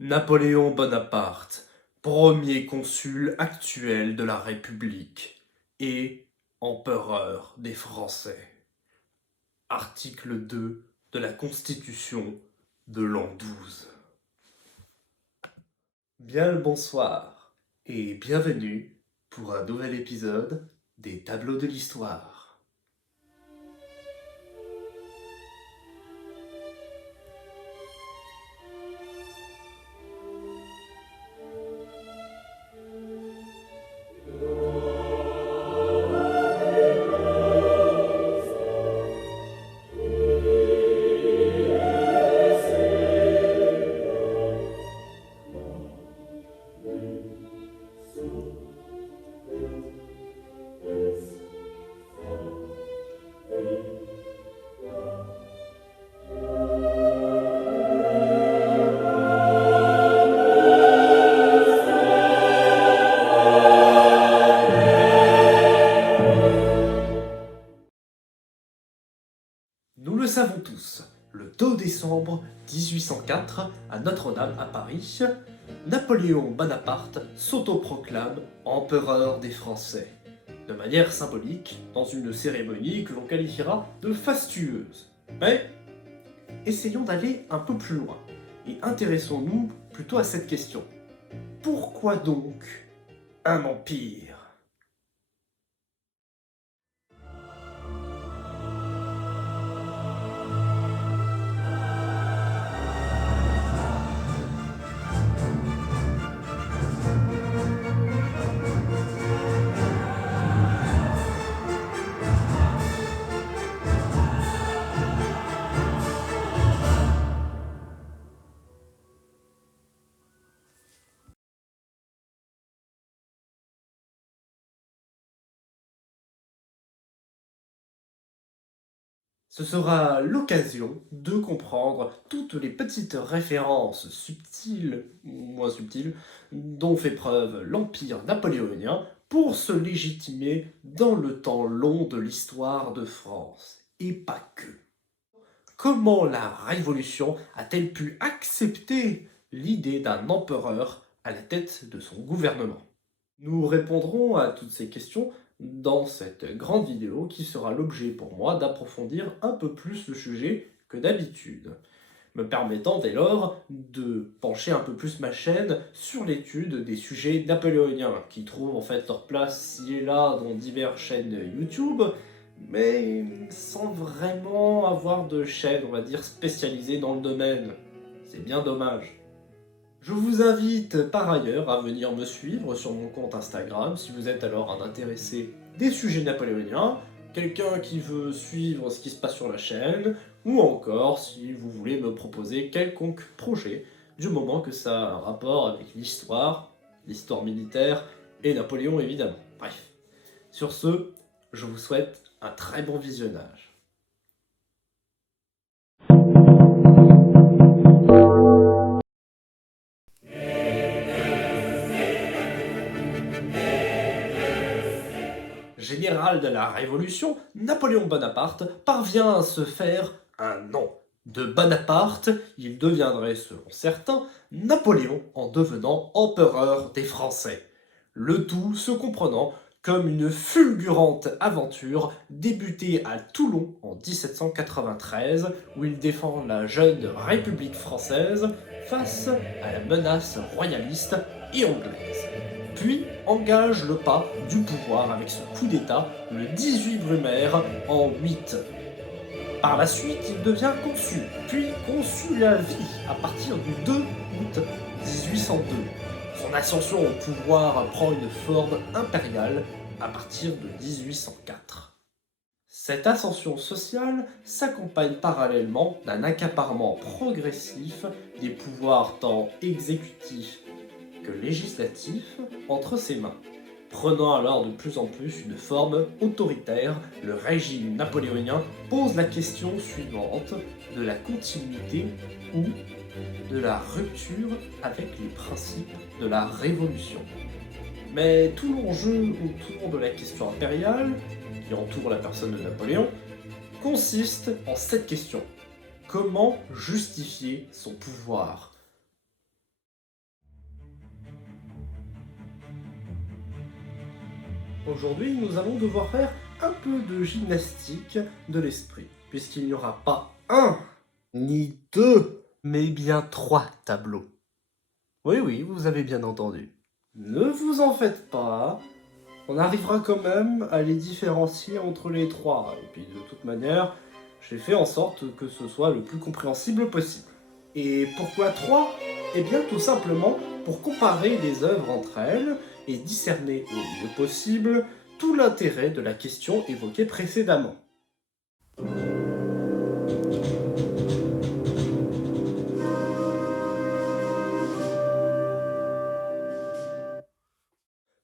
Napoléon Bonaparte, premier consul actuel de la République et empereur des Français. Article 2 de la Constitution de l'an 12. Bien le bonsoir et bienvenue pour un nouvel épisode des Tableaux de l'Histoire. Nous le savons tous, le 2 décembre 1804, à Notre-Dame à Paris, Napoléon Bonaparte s'autoproclame empereur des Français, de manière symbolique, dans une cérémonie que l'on qualifiera de fastueuse. Mais essayons d'aller un peu plus loin, et intéressons-nous plutôt à cette question. Pourquoi donc un empire ? Ce sera l'occasion de comprendre toutes les petites références subtiles ou moins subtiles dont fait preuve l'Empire napoléonien pour se légitimer dans le temps long de l'histoire de France. Et pas que. Comment la Révolution a-t-elle pu accepter l'idée d'un empereur à la tête de son gouvernement? Nous répondrons à toutes ces questions dans cette grande vidéo qui sera l'objet pour moi d'approfondir un peu plus le sujet que d'habitude, me permettant dès lors de pencher un peu plus ma chaîne sur l'étude des sujets napoléoniens qui trouvent en fait leur place ci et là dans diverses chaînes YouTube, mais sans vraiment avoir de chaîne, on va dire, spécialisée dans le domaine. C'est bien dommage. Je vous invite par ailleurs à venir me suivre sur mon compte Instagram si vous êtes alors un intéressé des sujets napoléoniens, quelqu'un qui veut suivre ce qui se passe sur la chaîne, ou encore si vous voulez me proposer quelconque projet, du moment que ça a un rapport avec l'histoire militaire et Napoléon évidemment. Bref, sur ce, je vous souhaite un très bon visionnage. Général de la Révolution, Napoléon Bonaparte parvient à se faire un nom. De Bonaparte, il deviendrait, selon certains, Napoléon en devenant empereur des Français. Le tout se comprenant comme une fulgurante aventure débutée à Toulon en 1793, où il défend la jeune République française face à la menace royaliste et anglaise. Puis engage le pas du pouvoir avec ce coup d'État le 18 Brumaire en 8. Par la suite, il devient consul, puis consul à vie à partir du 2 août 1802. Son ascension au pouvoir prend une forme impériale à partir de 1804. Cette ascension sociale s'accompagne parallèlement d'un accaparement progressif des pouvoirs tant exécutifs que législatifs entre ses mains. Prenant alors de plus en plus une forme autoritaire, le régime napoléonien pose la question suivante de la continuité ou de la rupture avec les principes de la Révolution. Mais tout l'enjeu autour de la question impériale, qui entoure la personne de Napoléon, consiste en cette question. Comment justifier son pouvoir ? Aujourd'hui, nous allons devoir faire un peu de gymnastique de l'esprit, puisqu'il n'y aura pas un, ni deux, mais bien trois tableaux. Oui, oui, vous avez bien entendu. Ne vous en faites pas, on arrivera quand même à les différencier entre les trois. Et puis de toute manière, j'ai fait en sorte que ce soit le plus compréhensible possible. Et pourquoi trois? Eh bien tout simplement pour comparer les œuvres entre elles et discerner au mieux possible tout l'intérêt de la question évoquée précédemment.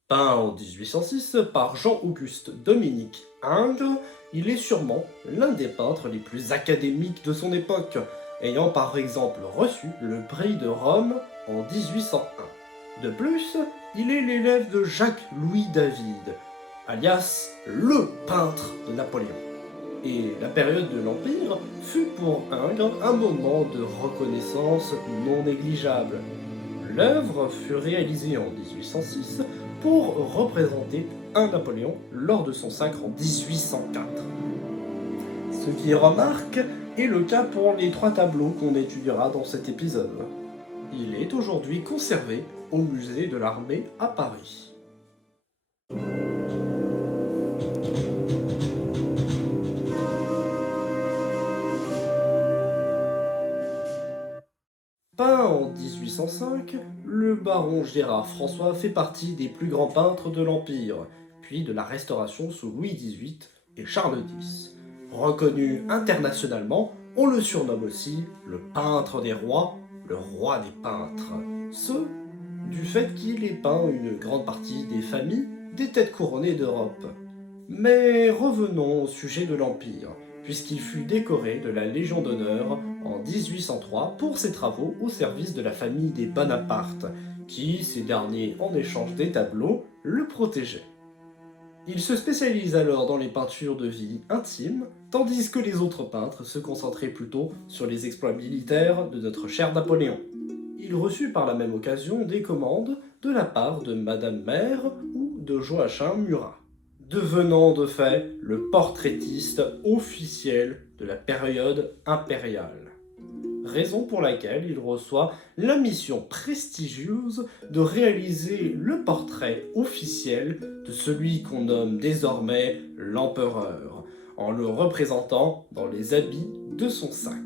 Peint en 1806 par Jean-Auguste Dominique Ingres, il est sûrement l'un des peintres les plus académiques de son époque, ayant par exemple reçu le prix de Rome en 1801. De plus, il est l'élève de Jacques-Louis David, alias le peintre de Napoléon. Et la période de l'Empire fut pour Ingres un moment de reconnaissance non négligeable. L'œuvre fut réalisée en 1806 pour représenter un Napoléon lors de son sacre en 1804. Ce qui remarque est le cas pour les trois tableaux qu'on étudiera dans cet épisode. Il est aujourd'hui conservé au musée de l'Armée à Paris. Peint en 1805, le baron Gérard François fait partie des plus grands peintres de l'Empire, puis de la Restauration sous Louis XVIII et Charles X. Reconnu internationalement, on le surnomme aussi le peintre des rois, le roi des peintres. Ce, du fait qu'il ait peint une grande partie des familles des têtes couronnées d'Europe. Mais revenons au sujet de l'Empire, puisqu'il fut décoré de la Légion d'honneur en 1803 pour ses travaux au service de la famille des Bonaparte, qui, ces derniers, en échange des tableaux, le protégeaient. Il se spécialise alors dans les peintures de vie intime, tandis que les autres peintres se concentraient plutôt sur les exploits militaires de notre cher Napoléon. Il reçut par la même occasion des commandes de la part de Madame Mère ou de Joachim Murat, devenant de fait le portraitiste officiel de la période impériale. Raison pour laquelle il reçoit la mission prestigieuse de réaliser le portrait officiel de celui qu'on nomme désormais l'empereur, en le représentant dans les habits de son sacre.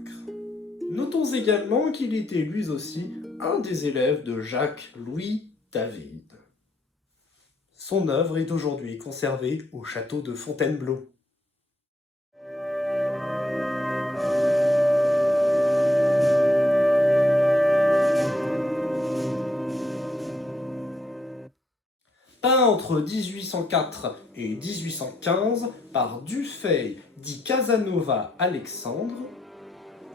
Notons également qu'il était lui aussi un des élèves de Jacques-Louis David. Son œuvre est aujourd'hui conservée au château de Fontainebleau. Peint entre 1804 et 1815 par Dufay dit Casanova Alexandre.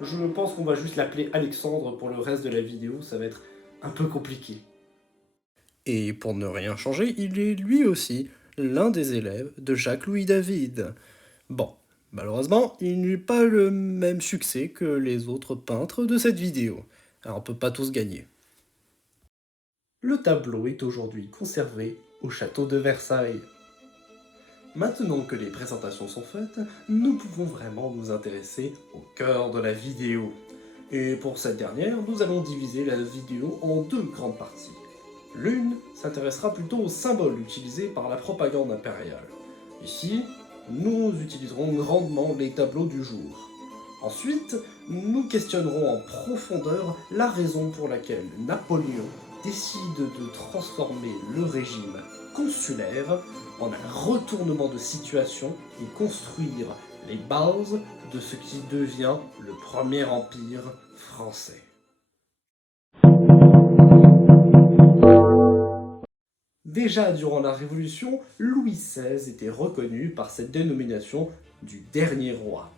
Je pense qu'on va juste l'appeler Alexandre pour le reste de la vidéo, ça va être un peu compliqué. Et pour ne rien changer, il est lui aussi l'un des élèves de Jacques-Louis David. Bon, malheureusement, il n'eut pas le même succès que les autres peintres de cette vidéo. Alors on peut pas tous gagner. Le tableau est aujourd'hui conservé au château de Versailles. Maintenant que les présentations sont faites, nous pouvons vraiment nous intéresser au cœur de la vidéo. Et pour cette dernière, nous allons diviser la vidéo en deux grandes parties. L'une s'intéressera plutôt aux symboles utilisés par la propagande impériale. Ici, nous utiliserons grandement les tableaux du jour. Ensuite, nous questionnerons en profondeur la raison pour laquelle Napoléon décide de transformer le régime consulaire en un retournement de situation et construire les bases de ce qui devient le premier empire français. Déjà durant la Révolution, Louis XVI était reconnu par cette dénomination du dernier roi.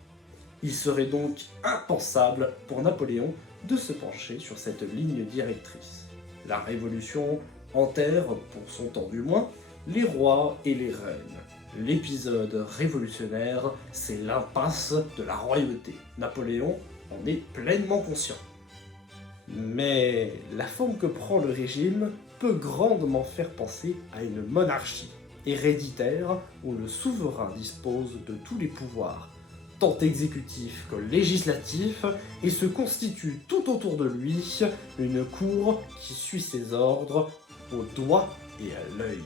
Il serait donc impensable pour Napoléon de se pencher sur cette ligne directrice. La Révolution enterre, pour son temps du moins, les rois et les reines. L'épisode révolutionnaire, c'est l'impasse de la royauté. Napoléon en est pleinement conscient. Mais la forme que prend le régime peut grandement faire penser à une monarchie. héréditaire où le souverain dispose de tous les pouvoirs, tant exécutifs que législatifs, et se constitue tout autour de lui une cour qui suit ses ordres au doigt et à l'œil.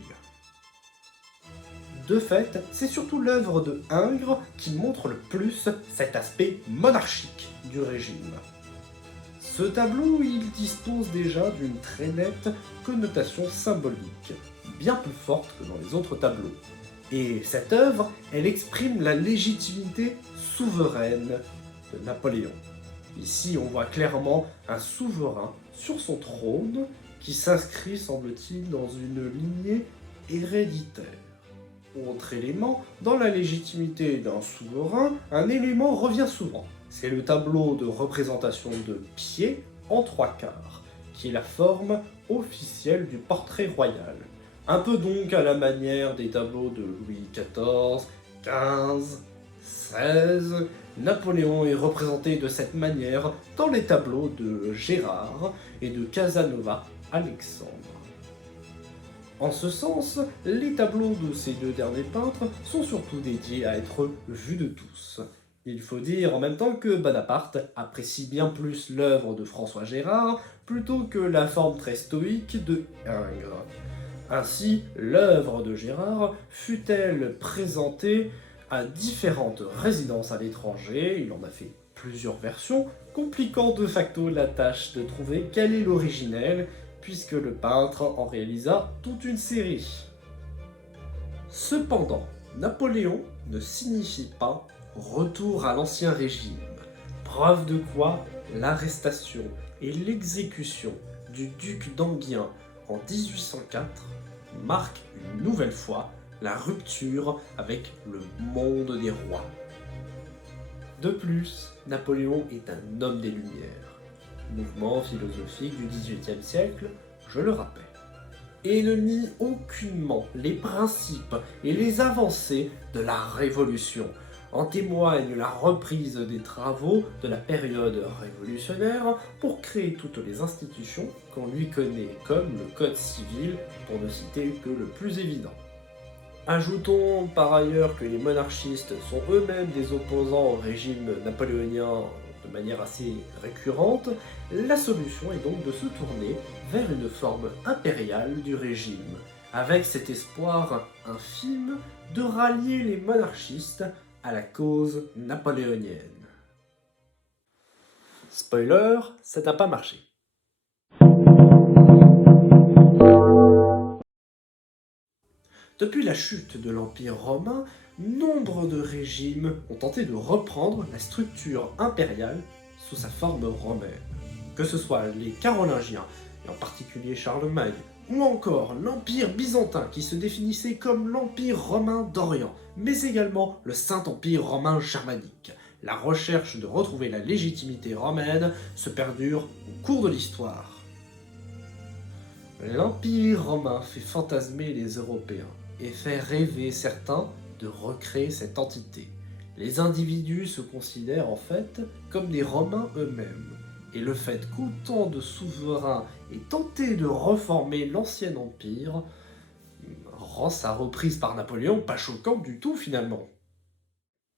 De fait, c'est surtout l'œuvre de Ingres qui montre le plus cet aspect monarchique du régime. Ce tableau, il dispose déjà d'une très nette connotation symbolique, bien plus forte que dans les autres tableaux. Et cette œuvre, elle exprime la légitimité souveraine de Napoléon. Ici, on voit clairement un souverain sur son trône qui s'inscrit, semble-t-il, dans une lignée héréditaire. Autre élément, dans la légitimité d'un souverain, un élément revient souvent. C'est le tableau de représentation de pied en 3/4, qui est la forme officielle du portrait royal. Un peu donc à la manière des tableaux de Louis XIV, XV, XVI, Napoléon est représenté de cette manière dans les tableaux de Gérard et de Casanova Alexandre. En ce sens, les tableaux de ces deux derniers peintres sont surtout dédiés à être vus de tous. Il faut dire en même temps que Bonaparte apprécie bien plus l'œuvre de François Gérard plutôt que la forme très stoïque de Ingres. Ainsi, l'œuvre de Gérard fut-elle présentée à différentes résidences à l'étranger, il en a fait plusieurs versions, compliquant de facto la tâche de trouver quel est l'originel, puisque le peintre en réalisa toute une série. Cependant, Napoléon ne signifie pas retour à l'ancien régime, preuve de quoi l'arrestation et l'exécution du duc d'Enghien en 1804 marquent une nouvelle fois la rupture avec le monde des rois. De plus, Napoléon est un homme des Lumières, mouvement philosophique du XVIIIe siècle, je le rappelle, et ne nie aucunement les principes et les avancées de la Révolution. En témoigne la reprise des travaux de la période révolutionnaire pour créer toutes les institutions qu'on lui connaît, comme le Code civil, pour ne citer que le plus évident. Ajoutons par ailleurs que les monarchistes sont eux-mêmes des opposants au régime napoléonien de manière assez récurrente. La solution est donc de se tourner vers une forme impériale du régime, avec cet espoir infime de rallier les monarchistes à la cause napoléonienne. Spoiler, ça n'a pas marché. Depuis la chute de l'Empire romain, nombre de régimes ont tenté de reprendre la structure impériale sous sa forme romaine. Que ce soit les Carolingiens, et en particulier Charlemagne, ou encore l'Empire byzantin qui se définissait comme l'Empire romain d'Orient, mais également le Saint-Empire romain germanique. La recherche de retrouver la légitimité romaine se perdure au cours de l'histoire. L'Empire romain fait fantasmer les Européens et fait rêver certains de recréer cette entité. Les individus se considèrent en fait comme des Romains eux-mêmes, et le fait qu'autant de souverains aient tenté de reformer l'ancien empire rend sa reprise par Napoléon pas choquante du tout finalement.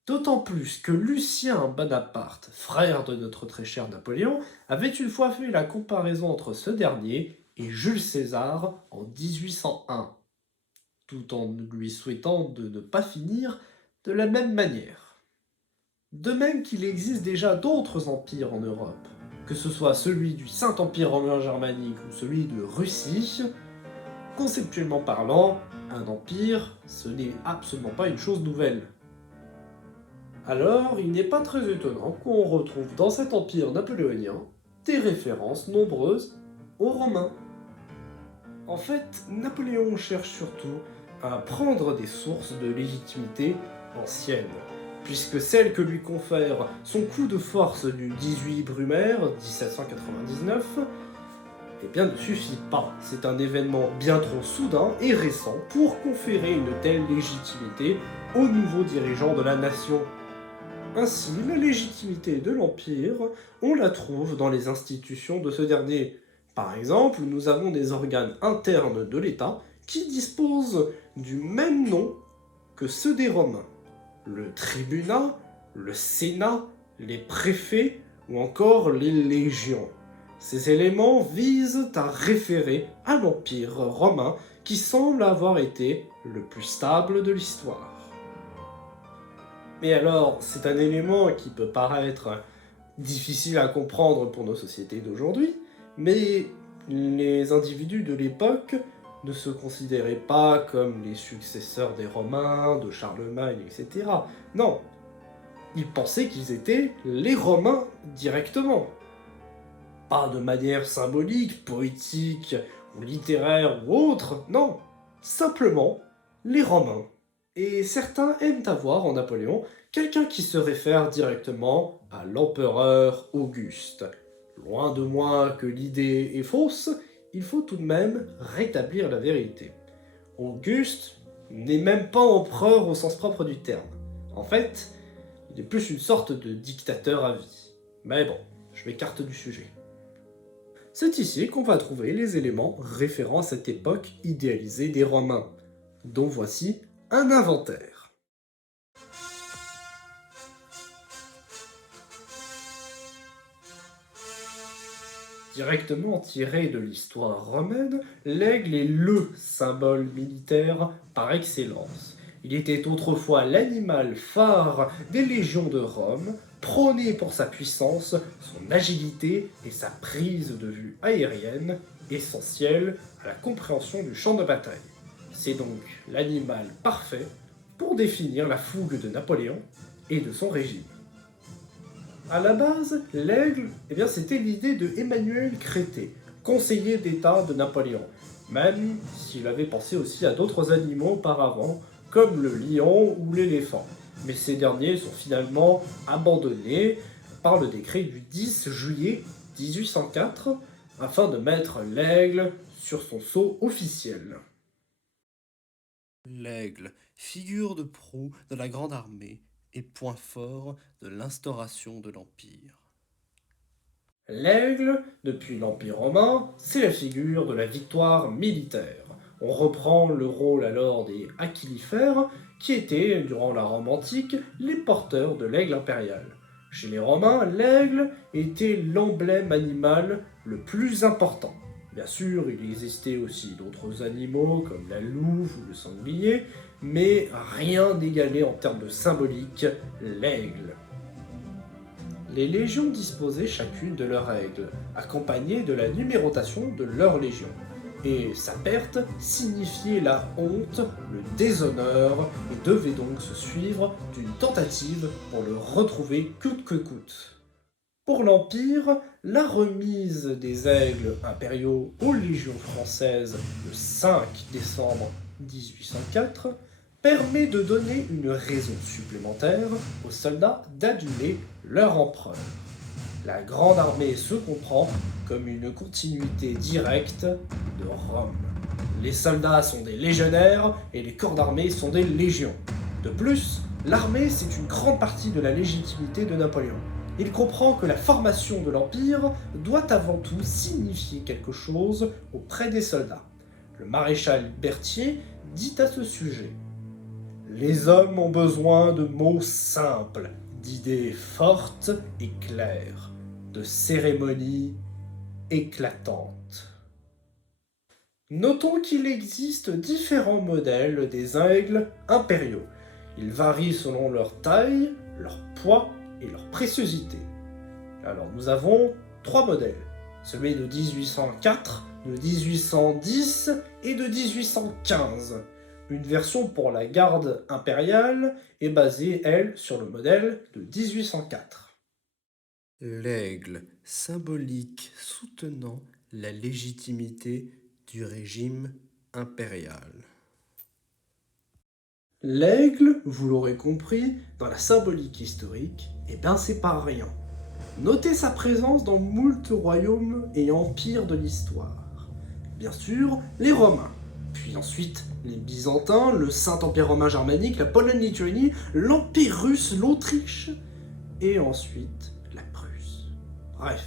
D'autant plus que Lucien Bonaparte, frère de notre très cher Napoléon, avait une fois fait la comparaison entre ce dernier et Jules César en 1801, tout en lui souhaitant de ne pas finir de la même manière. De même qu'il existe déjà d'autres empires en Europe, que ce soit celui du Saint-Empire romain germanique ou celui de Russie, conceptuellement parlant, un empire, ce n'est absolument pas une chose nouvelle. Alors, il n'est pas très étonnant qu'on retrouve dans cet empire napoléonien des références nombreuses aux Romains. En fait, Napoléon cherche surtout à prendre des sources de légitimité anciennes, puisque celle que lui confère son coup de force du 18 Brumaire 1799, eh bien, ne suffit pas. C'est un événement bien trop soudain et récent pour conférer une telle légitimité aux nouveaux dirigeants de la nation. Ainsi, la légitimité de l'Empire, on la trouve dans les institutions de ce dernier. Par exemple, nous avons des organes internes de l'État qui disposent du même nom que ceux des Romains. Le tribunat, le sénat, les préfets ou encore les légions. Ces éléments visent à référer à l'Empire romain qui semble avoir été le plus stable de l'histoire. Mais alors, c'est un élément qui peut paraître difficile à comprendre pour nos sociétés d'aujourd'hui, mais les individus de l'époque ne se considéraient pas comme les successeurs des Romains, de Charlemagne, etc. Non, ils pensaient qu'ils étaient les Romains directement. Pas de manière symbolique, poétique, ou littéraire ou autre, non, simplement les Romains. Et certains aiment avoir en Napoléon quelqu'un qui se réfère directement à l'empereur Auguste. Loin de moi que l'idée est fausse, il faut tout de même rétablir la vérité. Auguste n'est même pas empereur au sens propre du terme. En fait, il est plus une sorte de dictateur à vie. Mais bon, je m'écarte du sujet. C'est ici qu'on va trouver les éléments référant à cette époque idéalisée des Romains, dont voici un inventaire. Directement tiré de l'histoire romaine, l'aigle est LE symbole militaire par excellence. Il était autrefois l'animal phare des légions de Rome, prôné pour sa puissance, son agilité et sa prise de vue aérienne, essentielle à la compréhension du champ de bataille. C'est donc l'animal parfait pour définir la fougue de Napoléon et de son régime. À la base, l'aigle, c'était l'idée de Emmanuel Crété, conseiller d'État de Napoléon, même s'il avait pensé aussi à d'autres animaux auparavant, comme le lion ou l'éléphant. Mais ces derniers sont finalement abandonnés par le décret du 10 juillet 1804 afin de mettre l'aigle sur son sceau officiel. L'aigle, figure de proue de la Grande Armée et point fort de l'instauration de l'Empire. L'aigle, depuis l'Empire romain, c'est la figure de la victoire militaire. On reprend le rôle alors des aquilifères, qui étaient, durant la Rome antique, les porteurs de l'aigle impérial. Chez les Romains, l'aigle était l'emblème animal le plus important. Bien sûr, il existait aussi d'autres animaux comme la louve ou le sanglier, mais rien d'égalé en termes de symbolique l'aigle. Les légions disposaient chacune de leur aigle, accompagnée de la numérotation de leur légion. Et sa perte signifiait la honte, le déshonneur, et devait donc se suivre d'une tentative pour le retrouver coûte que coûte. Pour l'Empire, la remise des aigles impériaux aux légions françaises le 5 décembre 1804 permet de donner une raison supplémentaire aux soldats d'aduler leur empereur. La Grande Armée se comprend comme une continuité directe de Rome. Les soldats sont des légionnaires et les corps d'armée sont des légions. De plus, l'armée c'est une grande partie de la légitimité de Napoléon. Il comprend que la formation de l'Empire doit avant tout signifier quelque chose auprès des soldats. Le maréchal Berthier dit à ce sujet « Les hommes ont besoin de mots simples, d'idées fortes et claires, de cérémonies éclatantes. » Notons qu'il existe différents modèles des aigles impériaux. Ils varient selon leur taille, leur poids et leur préciosité. Alors nous avons 3 modèles, celui de 1804, de 1810 et de 1815. Une version pour la garde impériale est basée, elle, sur le modèle de 1804. L'aigle, symbolique soutenant la légitimité du régime impérial. L'aigle, vous l'aurez compris, dans la symbolique historique, c'est pas rien. Notez sa présence dans moult royaumes et empires de l'histoire. Bien sûr, les Romains, puis ensuite les Byzantins, le Saint-Empire romain germanique, la Pologne-Lituanie, l'Empire russe, l'Autriche, et ensuite la Prusse. Bref,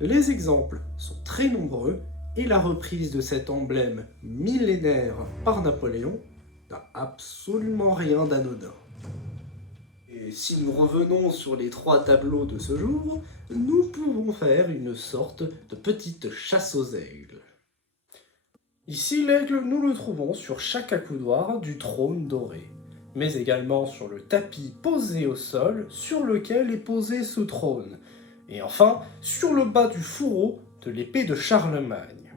les exemples sont très nombreux et la reprise de cet emblème millénaire par Napoléon n'a absolument rien d'anodin. Et si nous revenons sur les 3 tableaux de ce jour, nous pouvons faire une sorte de petite chasse aux aigles. Ici, l'aigle, nous le trouvons sur chaque accoudoir du trône doré, mais également sur le tapis posé au sol sur lequel est posé ce trône, et enfin sur le bas du fourreau de l'épée de Charlemagne.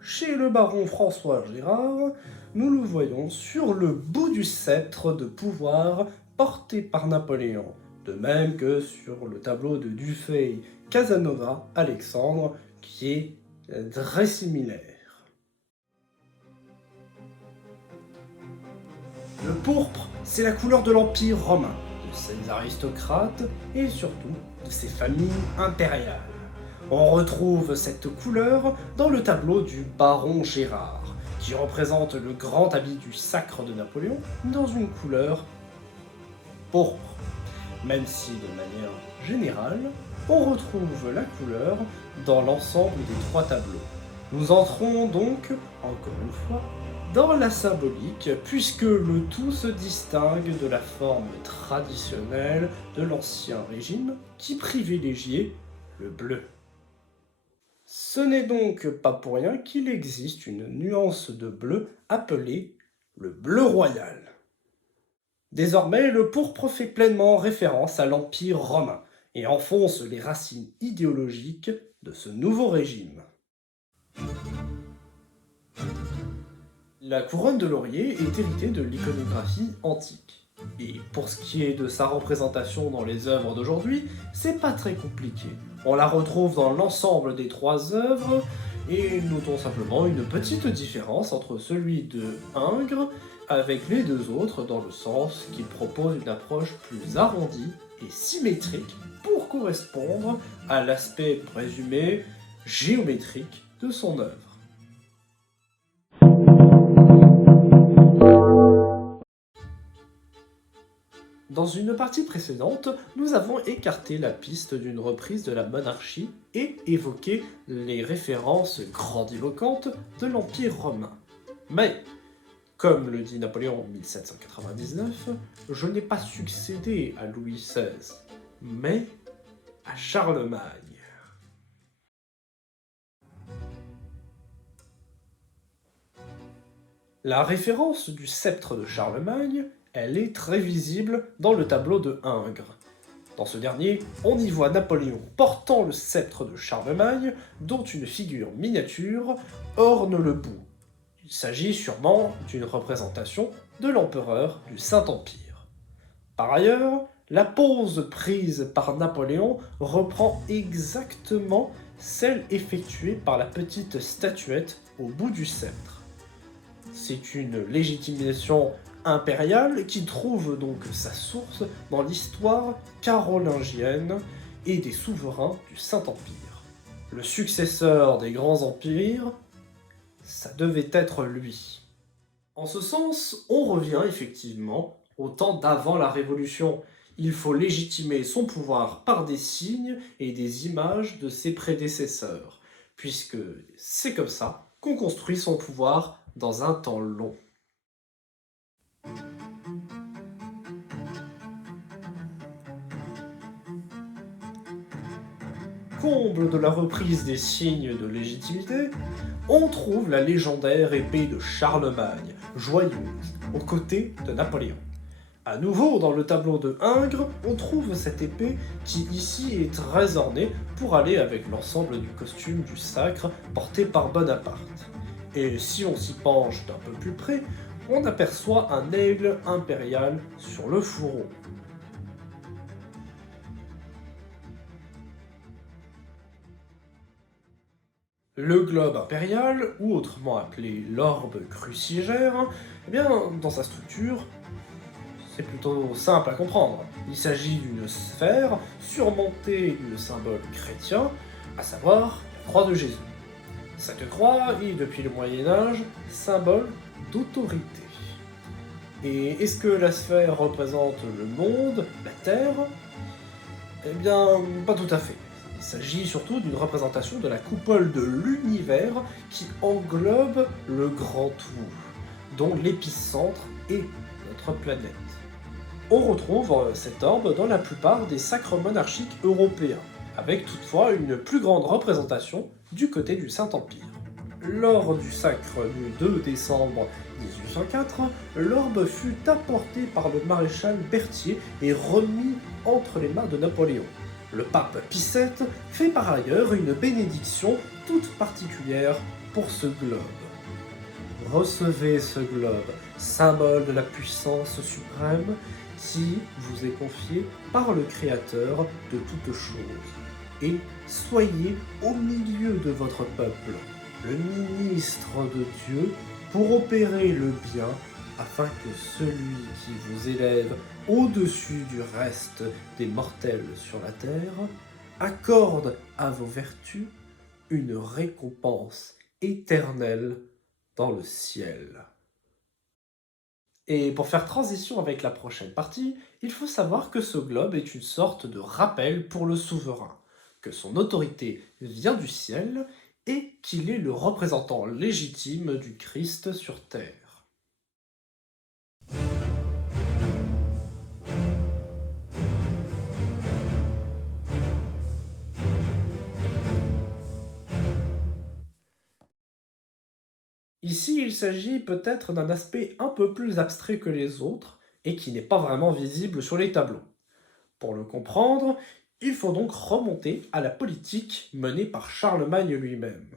Chez le baron François Gérard, nous le voyons sur le bout du sceptre de pouvoir porté par Napoléon, de même que sur le tableau de Dufay Casanova Alexandre, qui est très similaire. Le pourpre, c'est la couleur de l'Empire romain, de ses aristocrates et surtout de ses familles impériales. On retrouve cette couleur dans le tableau du baron Gérard, qui représente le grand habit du sacre de Napoléon dans une couleur pourpre. Même si, de manière générale, on retrouve la couleur dans l'ensemble des 3 tableaux. Nous entrons donc, encore une fois, dans la symbolique, puisque le tout se distingue de la forme traditionnelle de l'Ancien Régime qui privilégiait le bleu. Ce n'est donc pas pour rien qu'il existe une nuance de bleu appelée le bleu royal. Désormais, le pourpre fait pleinement référence à l'Empire romain et enfonce les racines idéologiques de ce nouveau régime. La couronne de laurier est héritée de l'iconographie antique. Et pour ce qui est de sa représentation dans les œuvres d'aujourd'hui, c'est pas très compliqué. On la retrouve dans l'ensemble des 3 œuvres, et notons simplement une petite différence entre celui de Ingres avec les 2 autres, dans le sens qu'il propose une approche plus arrondie et symétrique pour correspondre à l'aspect présumé géométrique de son œuvre. Dans une partie précédente, nous avons écarté la piste d'une reprise de la monarchie et évoqué les références grandiloquentes de l'Empire romain. Mais, comme le dit Napoléon en 1799, je n'ai pas succédé à Louis XVI, mais à Charlemagne. La référence du sceptre de Charlemagne, elle est très visible dans le tableau de Ingres. Dans ce dernier, on y voit Napoléon portant le sceptre de Charlemagne, dont une figure miniature orne le bout. Il s'agit sûrement d'une représentation de l'empereur du Saint-Empire. Par ailleurs, la pose prise par Napoléon reprend exactement celle effectuée par la petite statuette au bout du sceptre. C'est une légitimation impériale qui trouve donc sa source dans l'histoire carolingienne et des souverains du Saint-Empire. Le successeur des grands empires, ça devait être lui. En ce sens, on revient effectivement au temps d'avant la Révolution. Il faut légitimer son pouvoir par des signes et des images de ses prédécesseurs, puisque c'est comme ça qu'on construit son pouvoir dans un temps long. Comble de la reprise des signes de légitimité, on trouve la légendaire épée de Charlemagne, joyeuse, aux côtés de Napoléon. À nouveau, dans le tableau de Ingres, on trouve cette épée qui ici est très ornée pour aller avec l'ensemble du costume du sacre porté par Bonaparte. Et si on s'y penche d'un peu plus près, on aperçoit un aigle impérial sur le fourreau. Le globe impérial, ou autrement appelé l'orbe crucigère, eh bien, dans sa structure, c'est plutôt simple à comprendre. Il s'agit d'une sphère surmontée du symbole chrétien, à savoir la croix de Jésus. Cette croix est, depuis le Moyen-Âge, symbole d'autorité. Et est-ce que la sphère représente le monde, la Terre? Eh bien, pas tout à fait. Il s'agit surtout d'une représentation de la coupole de l'univers qui englobe le grand tout, dont l'épicentre est notre planète. On retrouve cet orbe dans la plupart des sacres monarchiques européens, avec toutefois une plus grande représentation du côté du Saint-Empire. Lors du sacre du 2 décembre 1804, l'orbe fut apporté par le maréchal Berthier et remis entre les mains de Napoléon. Le pape Pie VII fait par ailleurs une bénédiction toute particulière pour ce globe. Recevez ce globe, symbole de la puissance suprême qui vous est confié par le Créateur de toutes choses. Et soyez au milieu de votre peuple, le ministre de Dieu, pour opérer le bien, afin que celui qui vous élève au-dessus du reste des mortels sur la terre accorde à vos vertus une récompense éternelle dans le ciel. Et pour faire transition avec la prochaine partie, il faut savoir que ce globe est une sorte de rappel pour le souverain, que son autorité vient du ciel et qu'il est le représentant légitime du Christ sur terre. Ici, il s'agit peut-être d'un aspect un peu plus abstrait que les autres et qui n'est pas vraiment visible sur les tableaux. Pour le comprendre, il faut donc remonter à la politique menée par Charlemagne lui-même.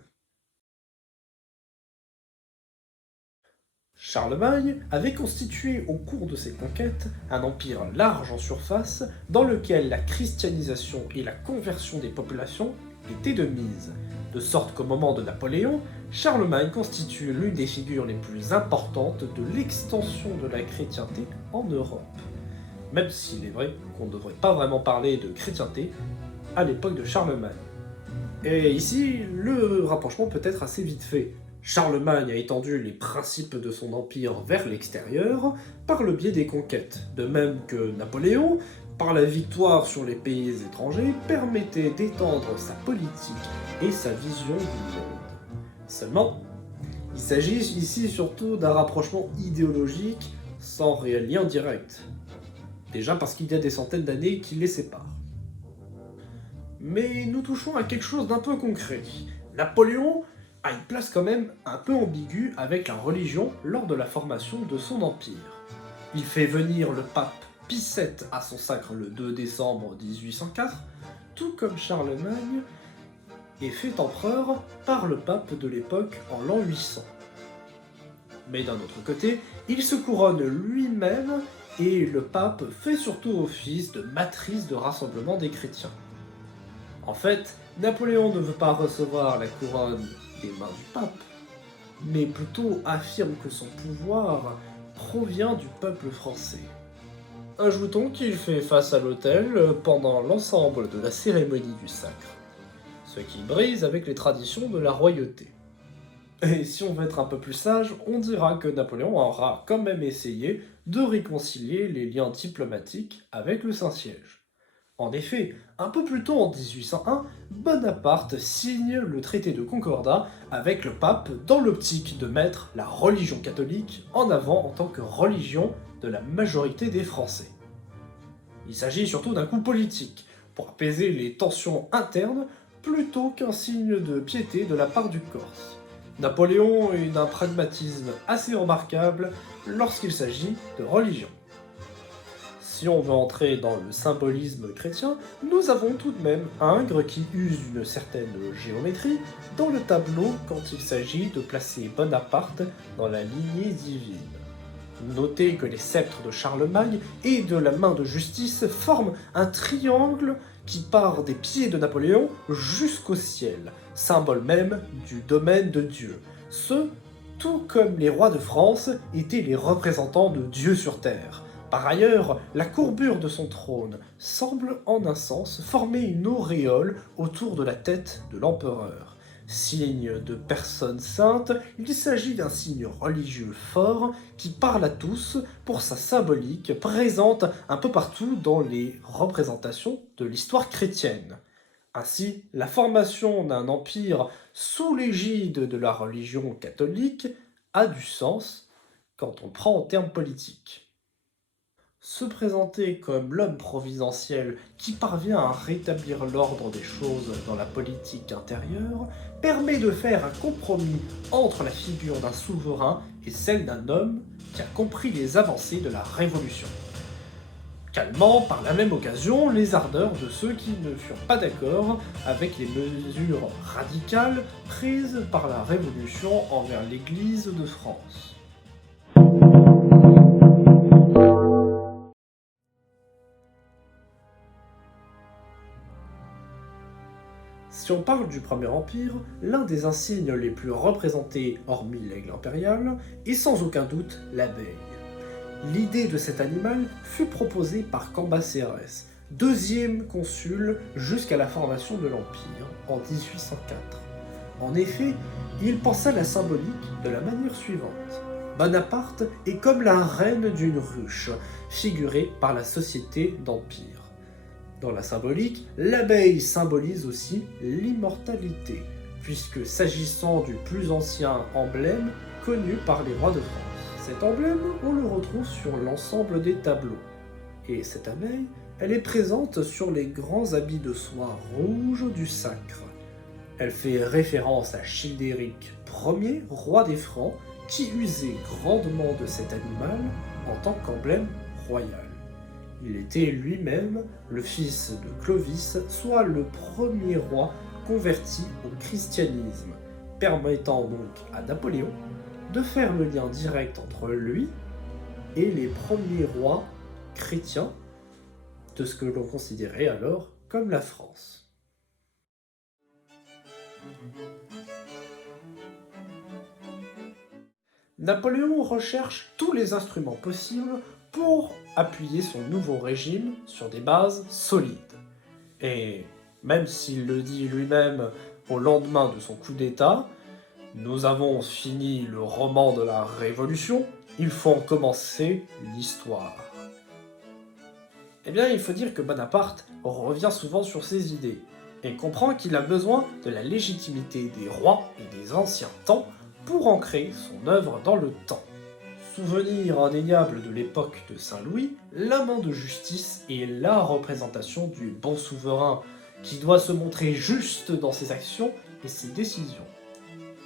Charlemagne avait constitué au cours de ses conquêtes un empire large en surface dans lequel la christianisation et la conversion des populations étaient de mise, de sorte qu'au moment de Napoléon, Charlemagne constitue l'une des figures les plus importantes de l'extension de la chrétienté en Europe. Même s'il est vrai qu'on ne devrait pas vraiment parler de chrétienté à l'époque de Charlemagne. Et ici, le rapprochement peut être assez vite fait. Charlemagne a étendu les principes de son empire vers l'extérieur par le biais des conquêtes, de même que Napoléon, par la victoire sur les pays étrangers, permettait d'étendre sa politique et sa vision du monde. Seulement, il s'agit ici surtout d'un rapprochement idéologique sans réel lien direct. Déjà parce qu'il y a des centaines d'années qui les séparent. Mais nous touchons à quelque chose d'un peu concret. Napoléon a une place quand même un peu ambiguë avec la religion lors de la formation de son empire. Il fait venir le pape Pie VII à son sacre le 2 décembre 1804, tout comme Charlemagne est fait empereur par le pape de l'époque en l'an 800. Mais d'un autre côté, il se couronne lui-même et le pape fait surtout office de matrice de rassemblement des chrétiens. En fait, Napoléon ne veut pas recevoir la couronne des mains du pape, mais plutôt affirme que son pouvoir provient du peuple français. Ajoutons qu'il fait face à l'autel pendant l'ensemble de la cérémonie du sacre, ce qui brise avec les traditions de la royauté. Et si on veut être un peu plus sage, on dira que Napoléon aura quand même essayé de réconcilier les liens diplomatiques avec le Saint-Siège. En effet, un peu plus tôt en 1801, Bonaparte signe le traité de Concordat avec le pape dans l'optique de mettre la religion catholique en avant en tant que religion de la majorité des Français. Il s'agit surtout d'un coup politique, pour apaiser les tensions internes plutôt qu'un signe de piété de la part du Corse. Napoléon est d'un pragmatisme assez remarquable lorsqu'il s'agit de religion. Si on veut entrer dans le symbolisme chrétien, nous avons tout de même Ingres qui use d'une certaine géométrie dans le tableau quand il s'agit de placer Bonaparte dans la lignée divine. Notez que les sceptres de Charlemagne et de la main de justice forment un triangle qui part des pieds de Napoléon jusqu'au ciel, symbole même du domaine de Dieu. Ce, tout comme les rois de France étaient les représentants de Dieu sur terre. Par ailleurs, la courbure de son trône semble en un sens former une auréole autour de la tête de l'empereur. Signe de personne sainte, il s'agit d'un signe religieux fort qui parle à tous pour sa symbolique présente un peu partout dans les représentations de l'histoire chrétienne. Ainsi, la formation d'un empire sous l'égide de la religion catholique a du sens quand on prend en termes politiques. Se présenter comme l'homme providentiel qui parvient à rétablir l'ordre des choses dans la politique intérieure permet de faire un compromis entre la figure d'un souverain et celle d'un homme qui a compris les avancées de la Révolution, calmant par la même occasion les ardeurs de ceux qui ne furent pas d'accord avec les mesures radicales prises par la Révolution envers l'Église de France. Si on parle du Premier Empire, l'un des insignes les plus représentés, hormis l'aigle impérial, est sans aucun doute l'abeille. L'idée de cet animal fut proposée par Cambacérès, deuxième consul jusqu'à la formation de l'Empire en 1804. En effet, il pensa la symbolique de la manière suivante. Bonaparte est comme la reine d'une ruche, figurée par la société d'Empire. Dans la symbolique, l'abeille symbolise aussi l'immortalité, puisque s'agissant du plus ancien emblème connu par les rois de France. Cet emblème, on le retrouve sur l'ensemble des tableaux. Et cette abeille, elle est présente sur les grands habits de soie rouge du sacre. Elle fait référence à Childéric Ier, roi des Francs, qui usait grandement de cet animal en tant qu'emblème royal. Il était lui-même le fils de Clovis, soit le premier roi converti au christianisme, permettant donc à Napoléon de faire le lien direct entre lui et les premiers rois chrétiens de ce que l'on considérait alors comme la France. Napoléon recherche tous les instruments possibles pour appuyer son nouveau régime sur des bases solides. Et même s'il le dit lui-même au lendemain de son coup d'État, nous avons fini le roman de la Révolution, il faut en commencer l'histoire. Eh bien, il faut dire que Bonaparte revient souvent sur ses idées et comprend qu'il a besoin de la légitimité des rois et des anciens temps pour ancrer son œuvre dans le temps. Souvenir indéniable de l'époque de Saint-Louis, la main de justice est la représentation du bon souverain qui doit se montrer juste dans ses actions et ses décisions.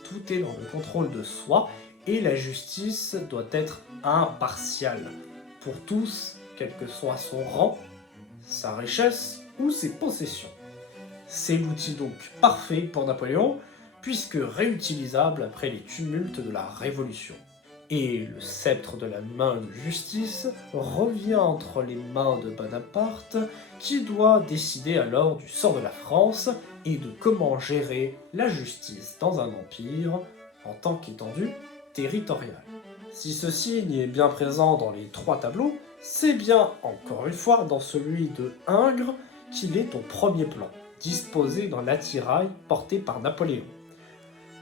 Tout est dans le contrôle de soi et la justice doit être impartiale pour tous, quel que soit son rang, sa richesse ou ses possessions. C'est l'outil donc parfait pour Napoléon, puisque réutilisable après les tumultes de la Révolution. Et le sceptre de la main de justice revient entre les mains de Bonaparte, qui doit décider alors du sort de la France et de comment gérer la justice dans un empire en tant qu'étendue territoriale. Si ce signe est bien présent dans les trois tableaux, c'est bien, encore une fois, dans celui de Ingres qu'il est au premier plan, disposé dans l'attirail porté par Napoléon.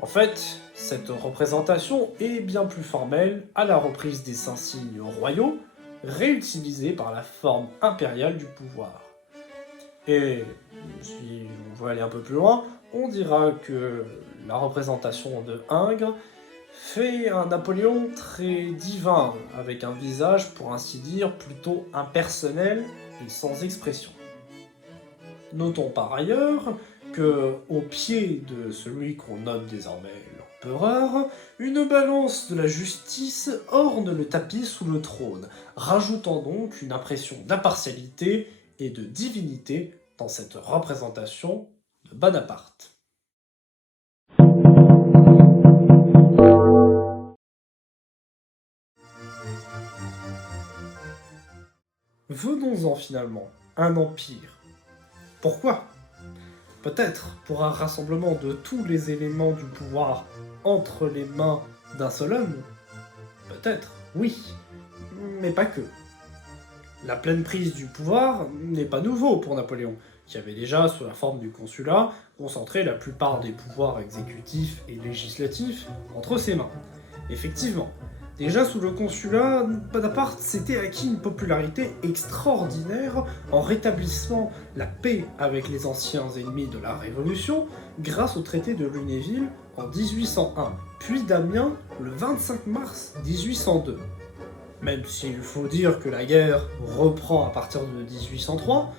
En fait, cette représentation est bien plus formelle à la reprise des insignes royaux, réutilisés par la forme impériale du pouvoir. Et si on veut aller un peu plus loin, on dira que la représentation de Ingres fait un Napoléon très divin, avec un visage, pour ainsi dire, plutôt impersonnel et sans expression. Notons par ailleurs que, au pied de celui qu'on nomme désormais l'empereur, une balance de la justice orne le tapis sous le trône, rajoutant donc une impression d'impartialité et de divinité dans cette représentation de Bonaparte. Venons-en finalement, un empire. Pourquoi ? Peut-être pour un rassemblement de tous les éléments du pouvoir entre les mains d'un seul homme. Peut-être, oui, mais pas que. La pleine prise du pouvoir n'est pas nouveau pour Napoléon, qui avait déjà, sous la forme du consulat, concentré la plupart des pouvoirs exécutifs et législatifs entre ses mains. Effectivement, Déjà sous le consulat, Bonaparte s'était acquis une popularité extraordinaire en rétablissant la paix avec les anciens ennemis de la Révolution grâce au traité de Lunéville en 1801, puis d'Amiens le 25 mars 1802. Même s'il faut dire que la guerre reprend à partir de 1803,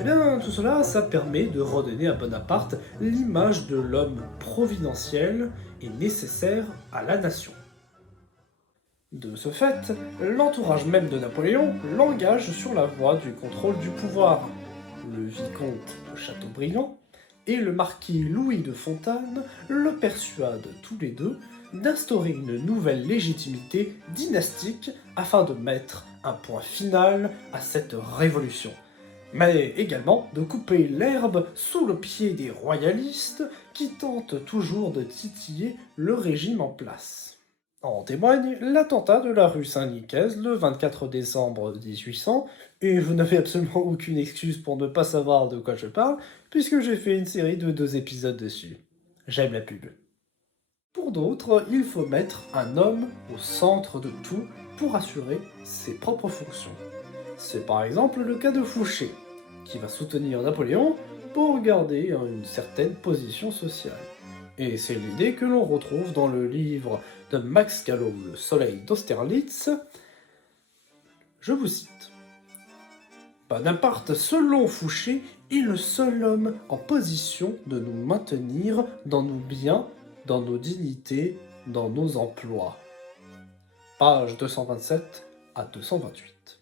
eh bien tout cela, ça permet de redonner à Bonaparte l'image de l'homme providentiel et nécessaire à la nation. De ce fait, l'entourage même de Napoléon l'engage sur la voie du contrôle du pouvoir. Le vicomte de Chateaubriand et le marquis Louis de Fontanes le persuadent tous les deux d'instaurer une nouvelle légitimité dynastique afin de mettre un point final à cette révolution, mais également de couper l'herbe sous le pied des royalistes qui tentent toujours de titiller le régime en place. En témoigne l'attentat de la rue Saint-Nicaise le 24 décembre 1800, et vous n'avez absolument aucune excuse pour ne pas savoir de quoi je parle, puisque j'ai fait une série de 2 épisodes dessus. J'aime la pub. Pour d'autres, il faut mettre un homme au centre de tout pour assurer ses propres fonctions. C'est par exemple le cas de Fouché, qui va soutenir Napoléon pour garder une certaine position sociale. Et c'est l'idée que l'on retrouve dans le livre de Max Gallo, Le Soleil d'Austerlitz. Je vous cite. Bonaparte, selon Fouché, est le seul homme en position de nous maintenir dans nos biens, dans nos dignités, dans nos emplois. Page 227 à 228.